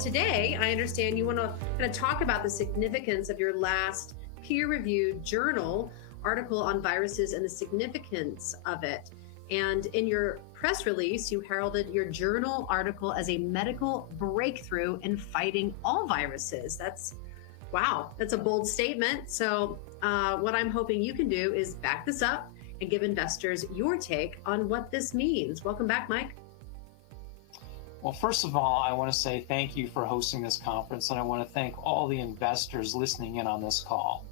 today I understand you want to kind of talk about the significance of your last peer-reviewed journal article on viruses and the significance of it. And in your press release, you heralded your journal article as a medical breakthrough in fighting all viruses. Wow, that's a bold statement. So what I'm hoping you can do is back this up and give investors your take on what this means. Welcome back, Mike. Well, first of all, I want to say thank you for hosting this conference, and I want to thank all the investors listening in on this call.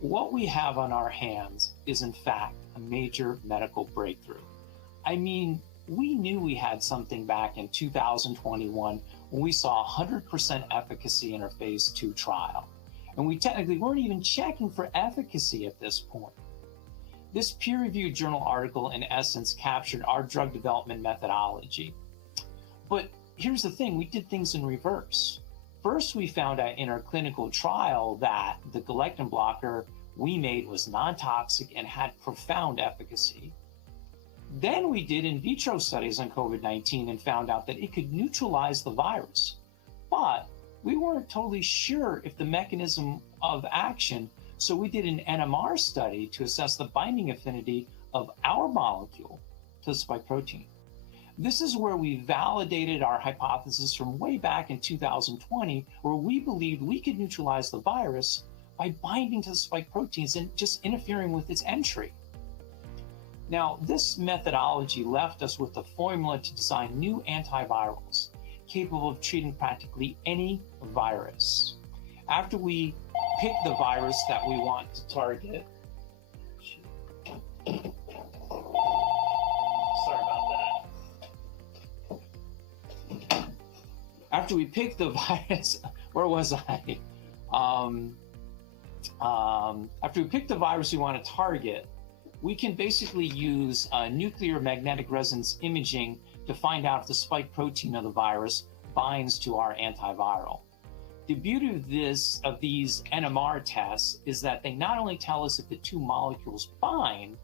What we have on our hands is, in fact, a major medical breakthrough. I mean, we knew we had something back in 2021 when we saw 100% efficacy in our phase 2 trial. And we technically weren't even checking for efficacy at this point. This peer-reviewed journal article, in essence, captured our drug development methodology. But here's the thing, we did things in reverse. First, we found out in our clinical trial that the galectin blocker we made was non-toxic and had profound efficacy. Then we did in vitro studies on COVID-19 and found out that it could neutralize the virus. But we weren't totally sure if the mechanism of action, so we did an NMR study to assess the binding affinity of our molecule to the spike protein. This is where we validated our hypothesis from way back in 2020, where we believed we could neutralize the virus by binding to the spike proteins and just interfering with its entry. Now, this methodology left us with the formula to design new antivirals capable of treating practically any virus. After we pick the virus that we want to target, after we pick the virus, where was I? After we pick the virus we want to target, we can basically use nuclear magnetic resonance imaging to find out if the spike protein of the virus binds to our antiviral. The beauty of these NMR tests is that they not only tell us if the two molecules bind,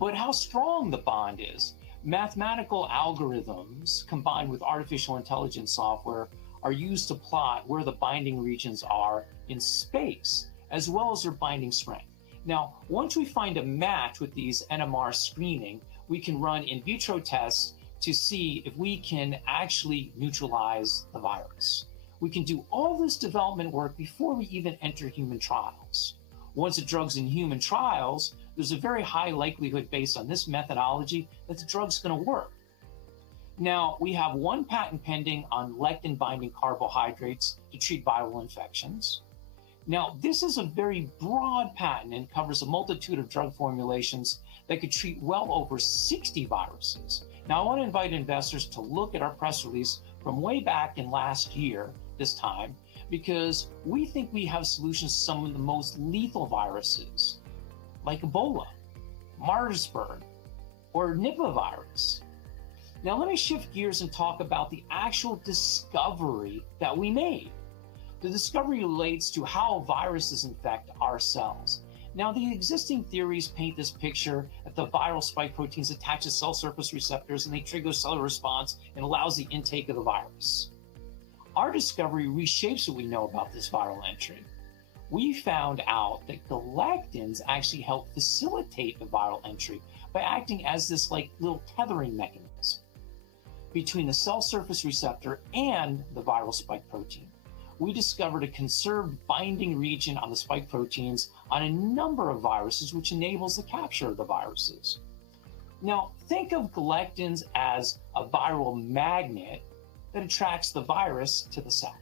but how strong the bond is. Mathematical algorithms combined with artificial intelligence software are used to plot where the binding regions are in space, as well as their binding strength. Now, once we find a match with these NMR screening, we can run in vitro tests to see if we can actually neutralize the virus. We can do all this development work before we even enter human trials. Once the drug's in human trials, there's a very high likelihood based on this methodology that the drug's going to work. Now, we have one patent pending on lectin-binding carbohydrates to treat viral infections. Now, this is a very broad patent and covers a multitude of drug formulations that could treat well over 60 viruses. Now, I want to invite investors to look at our press release from way back in last year, this time, because we think we have solutions to some of the most lethal viruses, like Ebola, Marburg, or Nipah virus. Now, let me shift gears and talk about the actual discovery that we made. The discovery relates to how viruses infect our cells. Now, the existing theories paint this picture that the viral spike proteins attach to cell surface receptors and they trigger cellular response and allows the intake of the virus. Our discovery reshapes what we know about this viral entry. We found out that galectins actually help facilitate the viral entry by acting as this little tethering mechanism between the cell surface receptor and the viral spike protein. We discovered a conserved binding region on the spike proteins on a number of viruses, which enables the capture of the viruses. Now, think of galectins as a viral magnet that attracts the virus to the cell.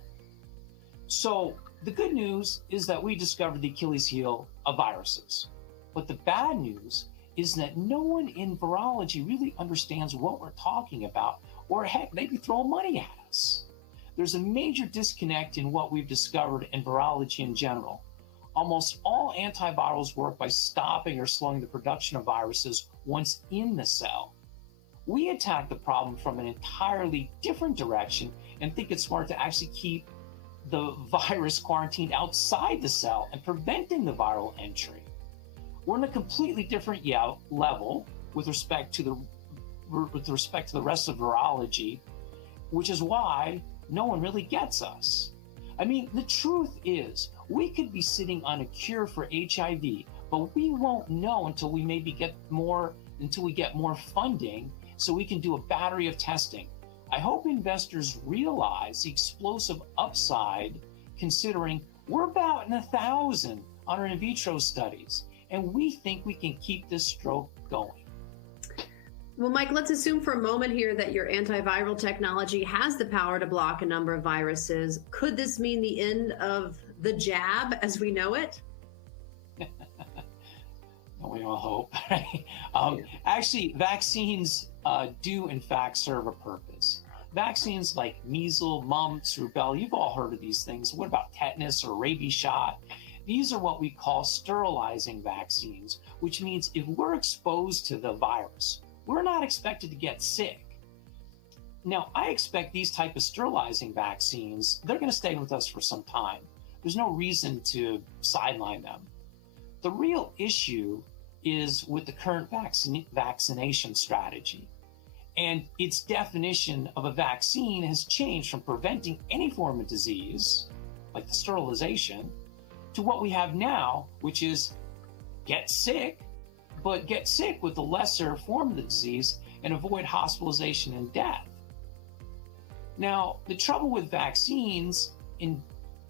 So the good news is that we discovered the Achilles heel of viruses. But the bad news is that no one in virology really understands what we're talking about, or heck, maybe throw money at us. There's a major disconnect in what we've discovered in virology in general. Almost all antivirals work by stopping or slowing the production of viruses once in the cell. We attack the problem from an entirely different direction and think it's smart to actually keep the virus quarantined outside the cell and preventing the viral entry. We're on a completely different level with respect to the rest of virology, which is why no one really gets us. I mean, the truth is, we could be sitting on a cure for HIV, but we won't know until we get more funding so we can do a battery of testing. I hope investors realize the explosive upside, considering we're about 1,000 on our in vitro studies, and we think we can keep this stroke going. Well, Mike, let's assume for a moment here that your antiviral technology has the power to block a number of viruses. Could this mean the end of the jab as we know it? We all hope, right? Actually, vaccines do in fact serve a purpose. Vaccines like measles, mumps, rubella, you've all heard of these things. What about tetanus or rabies shot? These are what we call sterilizing vaccines, which means if we're exposed to the virus, we're not expected to get sick. Now, I expect these type of sterilizing vaccines, they're going to stay with us for some time. There's no reason to sideline them. The real issue is with the current vaccination strategy. And its definition of a vaccine has changed from preventing any form of disease, like the sterilization, to what we have now, which is get sick, but get sick with a lesser form of the disease and avoid hospitalization and death. Now, the trouble with vaccines, in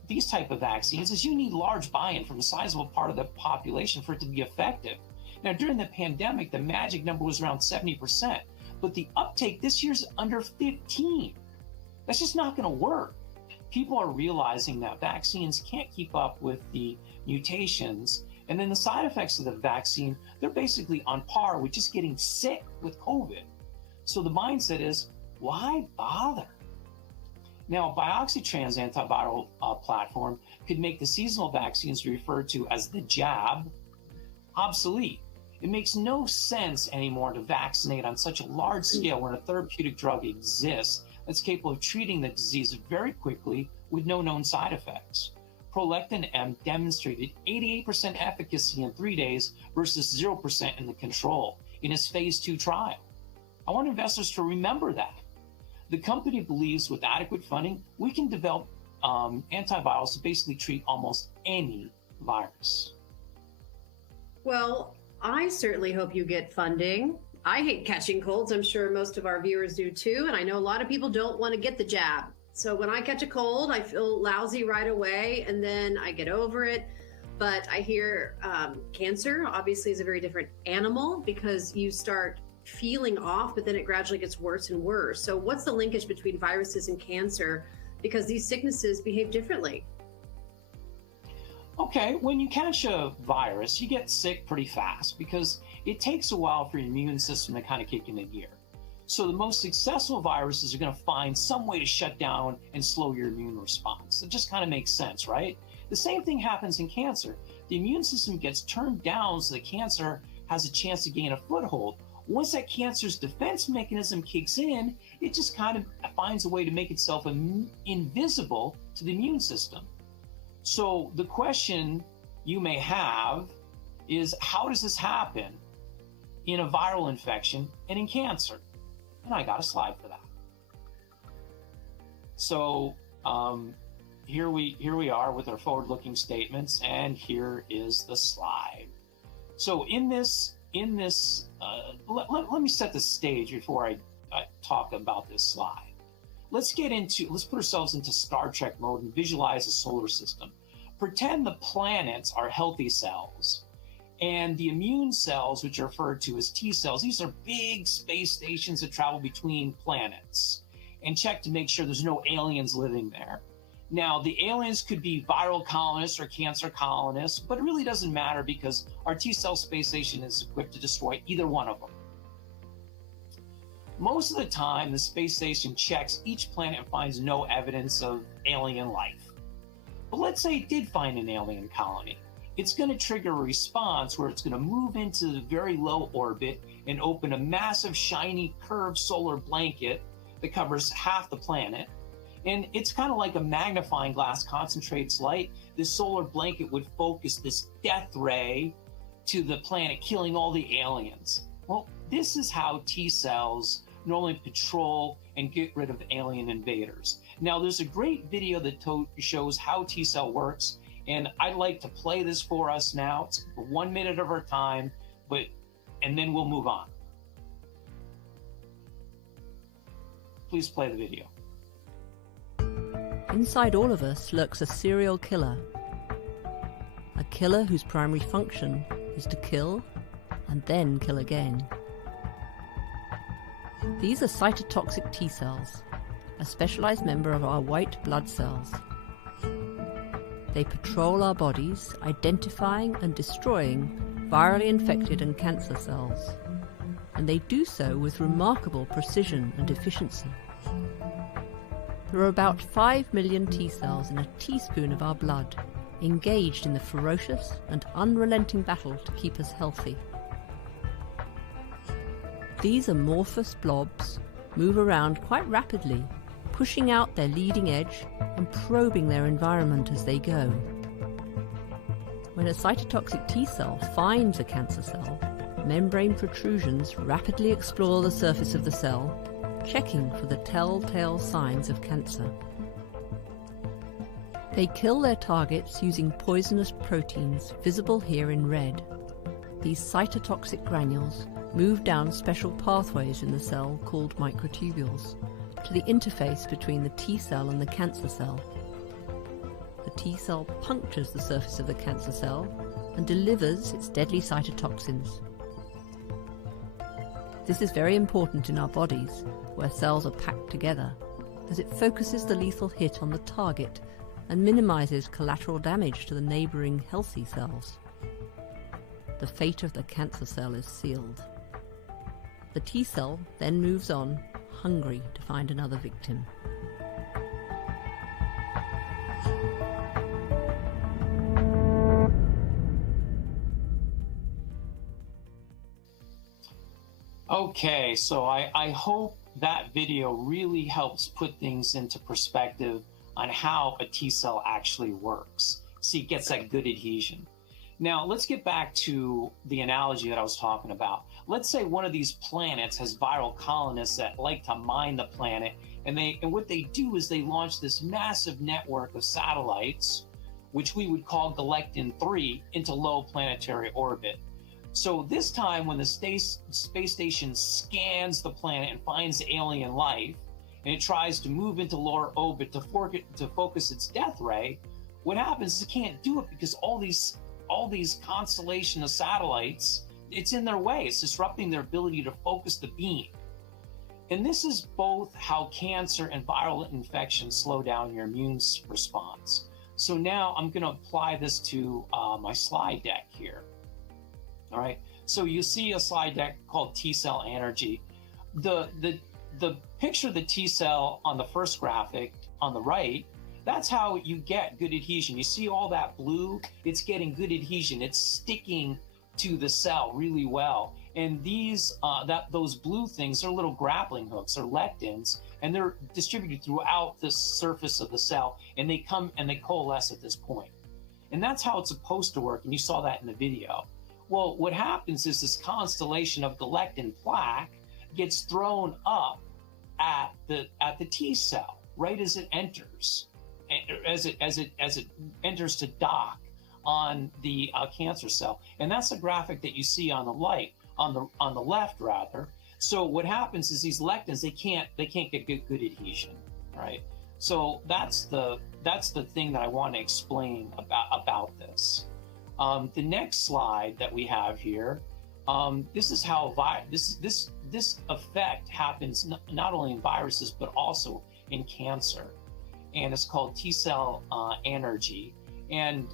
these type of vaccines, is you need large buy-in from a sizable part of the population for it to be effective. Now, during the pandemic, the magic number was around 70%, but the uptake this year is under 15. That's just not going to work. People are realizing that vaccines can't keep up with the mutations, and then the side effects of the vaccine, they're basically on par with just getting sick with COVID. So the mindset is, why bother? Now, Bioxytran's antiviral platform could make the seasonal vaccines referred to as the jab obsolete. It makes no sense anymore to vaccinate on such a large scale when a therapeutic drug exists that's capable of treating the disease very quickly with no known side effects. Prolactin M demonstrated 88% efficacy in 3 days versus 0% in the control in its phase 2 trial. I want investors to remember that. The company believes with adequate funding, we can develop antivirals to basically treat almost any virus. Well, I certainly hope you get funding. I hate catching colds. I'm sure most of our viewers do too. And I know a lot of people don't want to get the jab. So when I catch a cold, I feel lousy right away and then I get over it. But I hear cancer obviously is a very different animal because you start feeling off, but then it gradually gets worse and worse. So what's the linkage between viruses and cancer? Because these sicknesses behave differently. Okay, when you catch a virus, you get sick pretty fast because it takes a while for your immune system to kind of kick into gear. So the most successful viruses are going to find some way to shut down and slow your immune response. It just kind of makes sense, right? The same thing happens in cancer. The immune system gets turned down so the cancer has a chance to gain a foothold. Once that cancer's defense mechanism kicks in, it just kind of finds a way to make itself invisible to the immune system. So the question you may have is, how does this happen in a viral infection and in cancer? And I got a slide for that. So here we are with our forward-looking statements, and here is the slide. So in this, let me set the stage before I talk about this slide. Let's put ourselves into Star Trek mode and visualize a solar system. Pretend the planets are healthy cells, and the immune cells, which are referred to as T cells, these are big space stations that travel between planets and check to make sure there's no aliens living there. Now, the aliens could be viral colonists or cancer colonists, but it really doesn't matter because our T cell space station is equipped to destroy either one of them. Most of the time, the space station checks each planet and finds no evidence of alien life. But let's say it did find an alien colony. It's going to trigger a response where it's going to move into the very low orbit and open a massive, shiny, curved solar blanket that covers half the planet. And it's kind of like a magnifying glass concentrates light. This solar blanket would focus this death ray to the planet, killing all the aliens. Well, this is how T cells normally patrol and get rid of alien invaders. Now, there's a great video that shows how T cell works, and I'd like to play this for us now. It's 1 minute of our time, and then we'll move on. Please play the video. Inside all of us lurks a serial killer. A killer whose primary function is to kill and then kill again. These are cytotoxic T cells, a specialized member of our white blood cells. They patrol our bodies, identifying and destroying virally infected and cancer cells, and they do so with remarkable precision and efficiency. There are about 5 million T cells in a teaspoon of our blood, engaged in the ferocious and unrelenting battle to keep us healthy. These amorphous blobs move around quite rapidly, pushing out their leading edge and probing their environment as they go. When a cytotoxic T cell finds a cancer cell, membrane protrusions rapidly explore the surface of the cell, checking for the telltale signs of cancer. They kill their targets using poisonous proteins visible here in red. These cytotoxic granules move down special pathways in the cell called microtubules to the interface between the T cell and the cancer cell. The T cell punctures the surface of the cancer cell and delivers its deadly cytotoxins. This is very important in our bodies, where cells are packed together, as it focuses the lethal hit on the target and minimizes collateral damage to the neighboring healthy cells. The fate of the cancer cell is sealed. The T cell then moves on, hungry to find another victim. Okay, so I hope that video really helps put things into perspective on how a T cell actually works. See, it gets that good adhesion. Now, let's get back to the analogy that I was talking about. Let's say one of these planets has viral colonists that like to mine the planet, and what they do is they launch this massive network of satellites, which we would call Galectin-3, into low planetary orbit. So this time, when the space station scans the planet and finds alien life, and it tries to move into lower orbit to focus its death ray, what happens is it can't do it because all these constellation of satellites, it's in their way. It's disrupting their ability to focus the beam. And this is both how cancer and viral infections slow down your immune response. So now I'm going to apply this to my slide deck here. All right. So you see a slide deck called T cell energy. The picture of the T cell on the first graphic on the right, that's how you get good adhesion. You see all that blue? It's getting good adhesion. It's sticking to the cell really well. And those blue things are little grappling hooks or lectins, and they're distributed throughout the surface of the cell, and they come and they coalesce at this point. And that's how it's supposed to work. And you saw that in the video. Well, what happens is this constellation of galectin plaque gets thrown up at the T cell right as it enters, as it enters to dock on the cancer cell. And that's the graphic that you see on the left rather. So what happens is these lectins, they can't get good adhesion, right? So that's the thing that I want to explain about this. The next slide that we have here, this is how this effect happens not only in viruses but also in cancer, and it's called T cell energy. And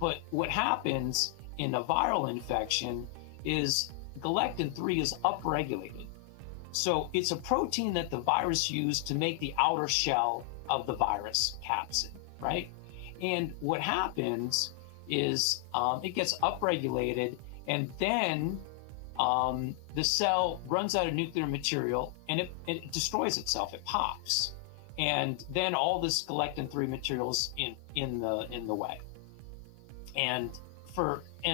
but what happens in a viral infection is galectin-3 is upregulated. So it's a protein that the virus used to make the outer shell of the virus capsid, right? And what happens is it gets upregulated, and then the cell runs out of nuclear material, and it destroys itself. It pops, and then all this galectin-3 materials in the way. And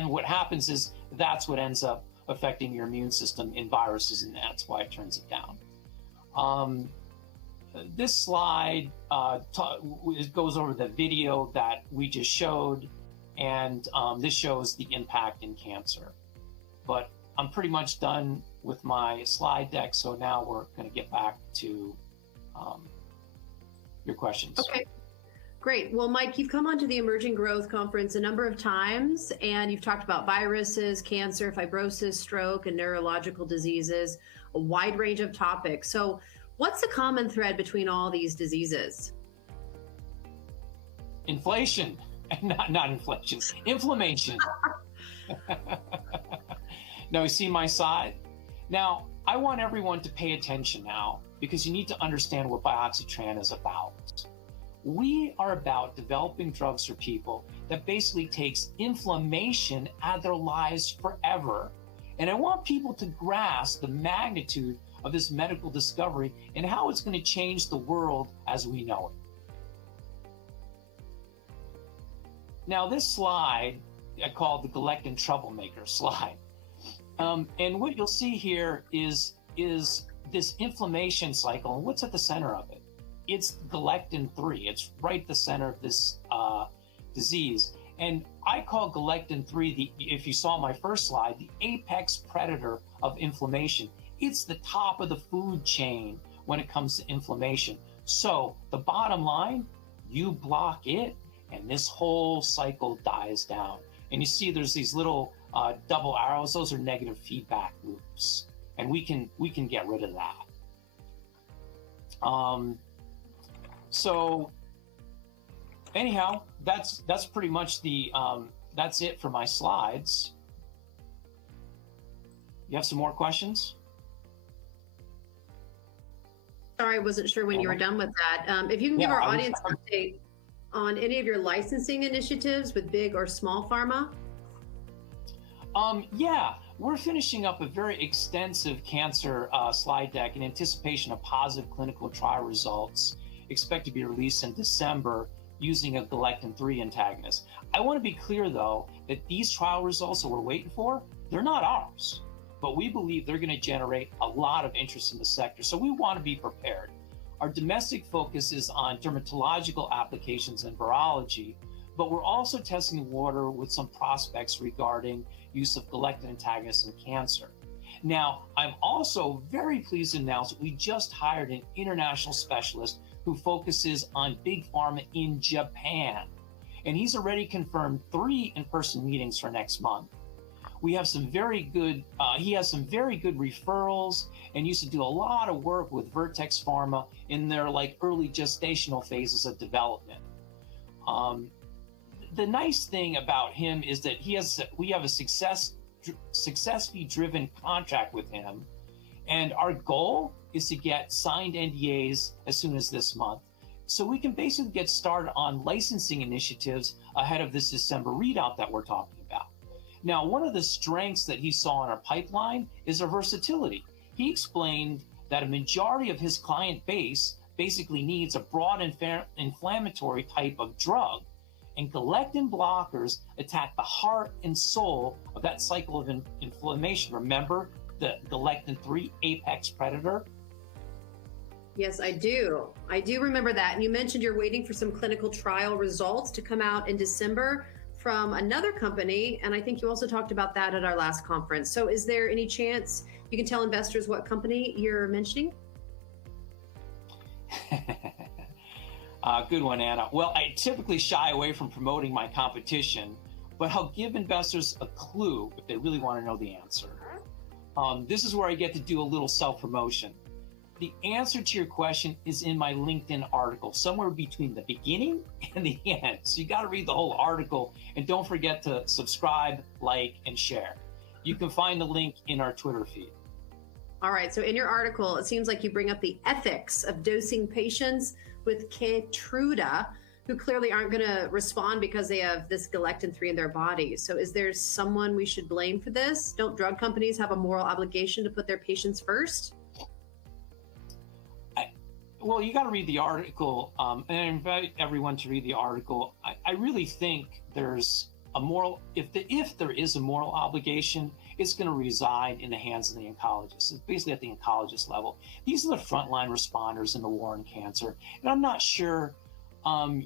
what happens is that's what ends up affecting your immune system in viruses, and that's why it turns it down. this slide it goes over the video that we just showed, and this shows the impact in cancer. But I'm pretty much done with my slide deck, so now we're going to get back to your questions. Okay, great. Well, Mike, you've come onto the Emerging Growth Conference a number of times, and you've talked about viruses, cancer, fibrosis, stroke, and neurological diseases, a wide range of topics. So what's the common thread between all these diseases? Inflation, not inflation, inflammation. No, you see my side? Now, I want everyone to pay attention now, because you need to understand what Bioxytran is about. We are about developing drugs for people that basically takes inflammation out of their lives forever. And I want people to grasp the magnitude of this medical discovery and how it's going to change the world as we know it. Now, this slide, I call the Galectin Troublemaker slide. And what you'll see here is this inflammation cycle. And what's at the center of it? It's galectin-3. It's right at the center of this disease. And I call galectin-3, if you saw my first slide, the apex predator of inflammation. It's the top of the food chain when it comes to inflammation. So the bottom line, you block it, and this whole cycle dies down. And you see there's these little double arrows. Those are negative feedback loops, and we can get rid of that. So anyhow, that's pretty much the that's it for my slides. You have some more questions? Sorry, I wasn't sure when you were done with that. If you can give our audience an update on any of your licensing initiatives with big or small pharma. Yeah, we're finishing up a very extensive cancer slide deck in anticipation of positive clinical trial results expected to be released in December using a galectin-3 antagonist. I want to be clear, though, that these trial results that we're waiting for, they're not ours, but we believe they're going to generate a lot of interest in the sector, so we want to be prepared. Our domestic focus is on dermatological applications and virology, but we're also testing the water with some prospects regarding use of galectin antagonists in cancer. Now, I'm also very pleased to announce that we just hired an international specialist who focuses on big pharma in Japan. And he's already confirmed 3 in-person meetings for next month. We have some very good, he has some very good referrals and used to do a lot of work with Vertex Pharma in their early gestational phases of development. The nice thing about him is that we have a success fee driven contract with him. And our goal is to get signed NDAs as soon as this month, so we can basically get started on licensing initiatives ahead of this December readout that we're talking about. Now, one of the strengths that he saw in our pipeline is our versatility. He explained that a majority of his client base basically needs a broad inflammatory type of drug, and galectin blockers attack the heart and soul of that cycle of inflammation. Remember the galectin-3 apex predator? Yes, I do. I do remember that. And you mentioned you're waiting for some clinical trial results to come out in December from another company. And I think you also talked about that at our last conference. So is there any chance you can tell investors what company you're mentioning? Good one, Anna. Well, I typically shy away from promoting my competition, but I'll give investors a clue if they really want to know the answer. This is where I get to do a little self-promotion. The answer to your question is in my LinkedIn article, somewhere between the beginning and the end. So you got to read the whole article, and don't forget to subscribe, like, and share. You can find the link in our Twitter feed. All right. So in your article, it seems like you bring up the ethics of dosing patients with Keytruda who clearly aren't going to respond because they have this galectin-3 in their body. So is there someone we should blame for this? Don't drug companies have a moral obligation to put their patients first? Well, you got to read the article, and I invite everyone to read the article. I really think there's a moral, if there is a moral obligation, it's going to reside in the hands of the oncologists. It's basically at the oncologist level. These are the frontline responders in the war on cancer. And I'm not sure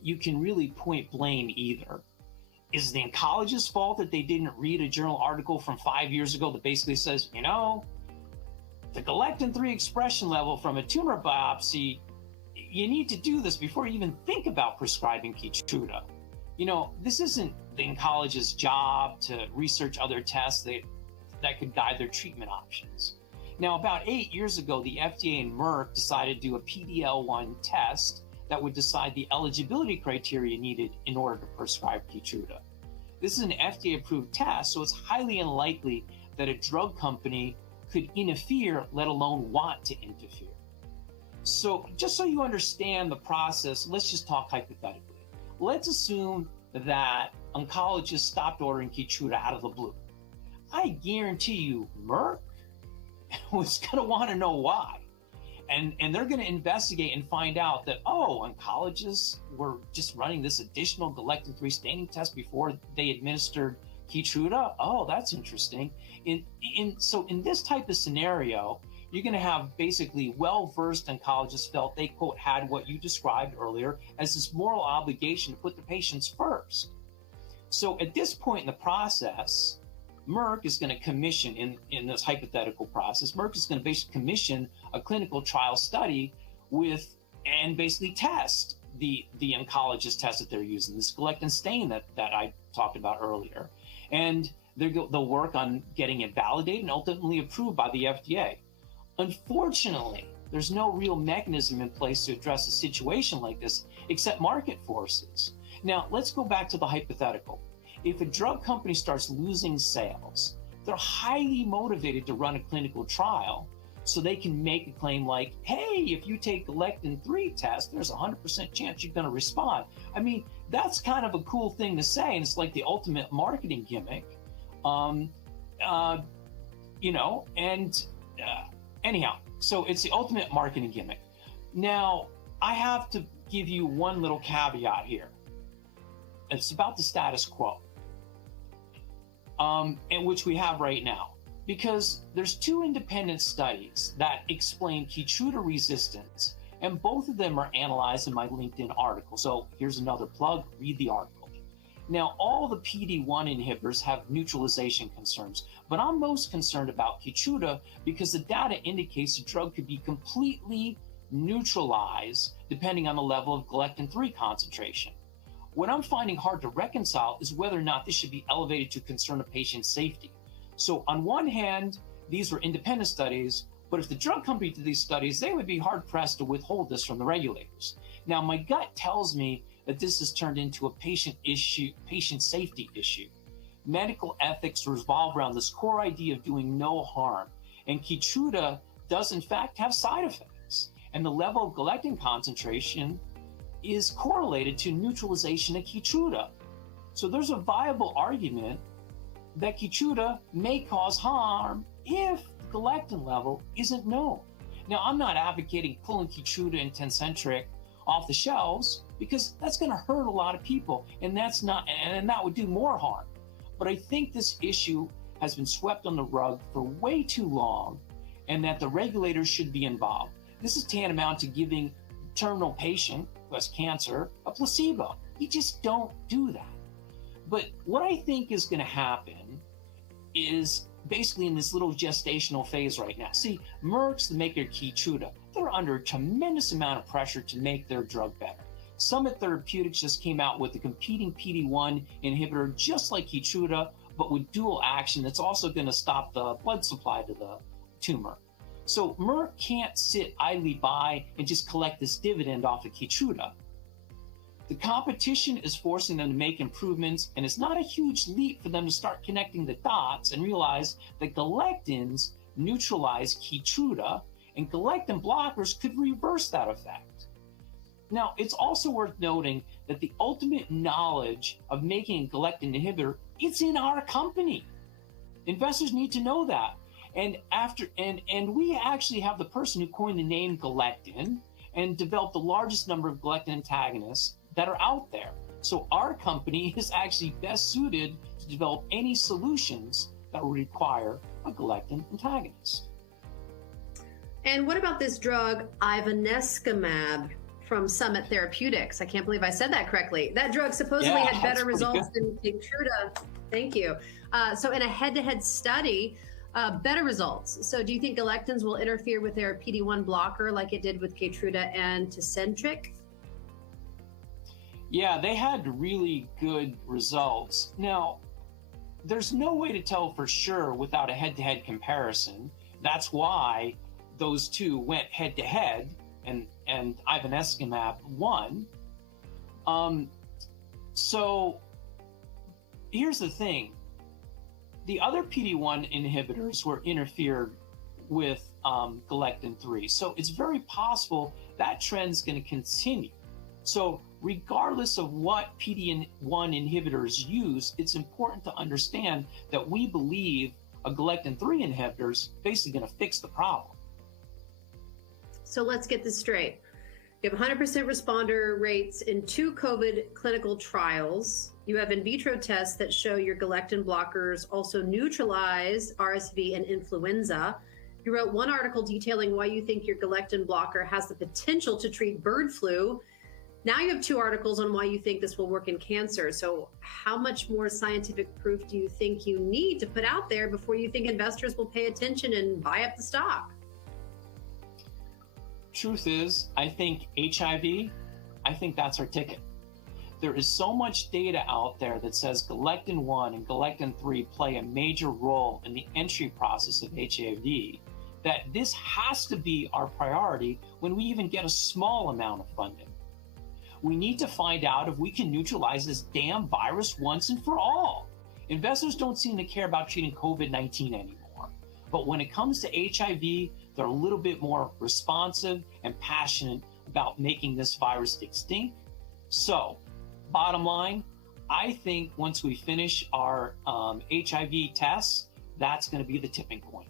you can really point blame either. Is the oncologist's fault that they didn't read a journal article from 5 years ago that basically says, you know, the galectin-3 expression level from a tumor biopsy, you need to do this before you even think about prescribing Keytruda. You know, this isn't the oncologist's job to research other tests that could guide their treatment options. Now, about 8 years ago, the FDA and Merck decided to do a PD-L1 test that would decide the eligibility criteria needed in order to prescribe Keytruda. This is an FDA-approved test, so it's highly unlikely that a drug company could interfere, let alone want to interfere. So just so you understand the process, let's just talk hypothetically. Let's assume that oncologists stopped ordering Keytruda out of the blue. I guarantee you Merck was going to want to know why. And they're going to investigate and find out that, oh, oncologists were just running this additional galectin-3 staining test before they administered Keytruda. Oh, that's interesting. So in this type of scenario, you're going to have basically well-versed oncologists felt they, quote, had what you described earlier as this moral obligation to put the patients first. So at this point in the process, Merck is going to commission, in this hypothetical process, Merck is going to basically commission a clinical trial study and basically test the oncologist test that they're using, this galectin stain that I talked about earlier. And they'll work on getting it validated and ultimately approved by the FDA. Unfortunately, there's no real mechanism in place to address a situation like this except market forces. Now, let's go back to the hypothetical. If a drug company starts losing sales, they're highly motivated to run a clinical trial so they can make a claim like, hey, if you take galectin-3 test, there's a 100% chance you're going to respond. I mean, that's kind of a cool thing to say, and it's like the ultimate marketing gimmick. Anyhow, so it's the ultimate marketing gimmick. Now, I have to give you one little caveat here. It's about the status quo, in which we have right now, because there's two independent studies that explain Keytruda resistance, and both of them are analyzed in my LinkedIn article. So here's another plug, read the article. Now, all the PD-1 inhibitors have neutralization concerns, but I'm most concerned about Keytruda because the data indicates the drug could be completely neutralized depending on the level of galectin-3 concentration. What I'm finding hard to reconcile is whether or not this should be elevated to concern of patient safety. So on one hand, these were independent studies, but if the drug company did these studies, they would be hard-pressed to withhold this from the regulators. Now, my gut tells me that this has turned into a patient safety issue. Medical ethics revolve around this core idea of doing no harm, and Keytruda does in fact have side effects, and the level of galectin concentration is correlated to neutralization of Keytruda. So there's a viable argument that Keytruda may cause harm if the galectin level isn't known. Now, I'm not advocating pulling Keytruda and Tecentriq off the shelves because that's going to hurt a lot of people, and that would do more harm. But I think this issue has been swept on the rug for way too long, and that the regulators should be involved. This is tantamount to giving terminal patient who has cancer a placebo. You just don't do that. But what I think is going to happen is basically in this little gestational phase right now. See, Merck's the maker of Keytruda. They're under a tremendous amount of pressure to make their drug better. Summit Therapeutics just came out with a competing PD-1 inhibitor just like Keytruda, but with dual action that's also going to stop the blood supply to the tumor. So Merck can't sit idly by and just collect this dividend off of Keytruda. The competition is forcing them to make improvements, and it's not a huge leap for them to start connecting the dots and realize that galectins neutralize Keytruda, and galectin blockers could reverse that effect. Now, it's also worth noting that the ultimate knowledge of making a galectin inhibitor, it's in our company. Investors need to know that. And we actually have the person who coined the name galectin and developed the largest number of galectin antagonists that are out there. So our company is actually best suited to develop any solutions that will require a galectin antagonist. And what about this drug, ivonescimab, from Summit Therapeutics? I can't believe I said that correctly. That drug supposedly had better results than Keytruda. Thank you. So in a head-to-head study, better results. So do you think galectins will interfere with their PD-1 blocker like it did with Keytruda and Tecentriq? Yeah, they had really good results. Now, there's no way to tell for sure without a head-to-head comparison. That's why those two went head-to-head, and ivonescimab won. So here's the thing. The other PD-1 inhibitors were interfered with galectin-3. So it's very possible that trend's going to continue. So regardless of what PD-1 inhibitors use, it's important to understand that we believe a galectin-3 inhibitor is basically going to fix the problem. So let's get this straight. You have 100% responder rates in 2 COVID clinical trials. You have in vitro tests that show your galectin blockers also neutralize RSV and influenza. You wrote one article detailing why you think your galectin blocker has the potential to treat bird flu. Now you have 2 articles on why you think this will work in cancer. So how much more scientific proof do you think you need to put out there before you think investors will pay attention and buy up the stock? Truth is, I think HIV, I think that's our ticket. There is so much data out there that says galectin-1 and galectin-3 play a major role in the entry process of HIV that this has to be our priority when we even get a small amount of funding. We need to find out if we can neutralize this damn virus once and for all. Investors don't seem to care about treating COVID-19 anymore. But when it comes to HIV, they're a little bit more responsive and passionate about making this virus extinct. So, bottom line, I think once we finish our HIV tests, that's going to be the tipping point.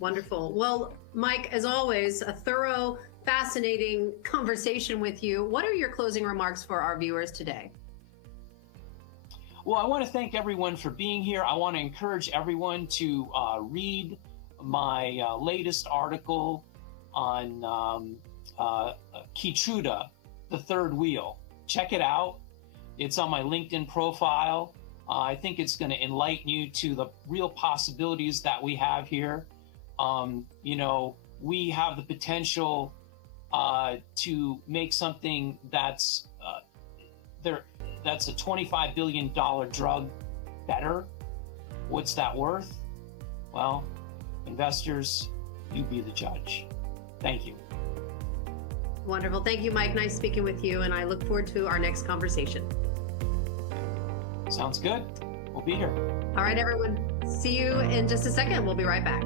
Wonderful. Well, Mike, as always, a thorough, fascinating conversation with you. What are your closing remarks for our viewers today? Well, I want to thank everyone for being here. I want to encourage everyone to read my latest article on Keytruda, the third wheel. Check it out. It's on my LinkedIn profile. I think it's going to enlighten you to the real possibilities that we have here. You know, we have the potential to make something that's that's a $25 billion drug better. What's that worth? Well, investors, you be the judge. Thank you. Wonderful. Thank you, Mike. Nice speaking with you, and I look forward to our next conversation. Sounds good. We'll be here. All right, everyone. See you in just a second. We'll be right back.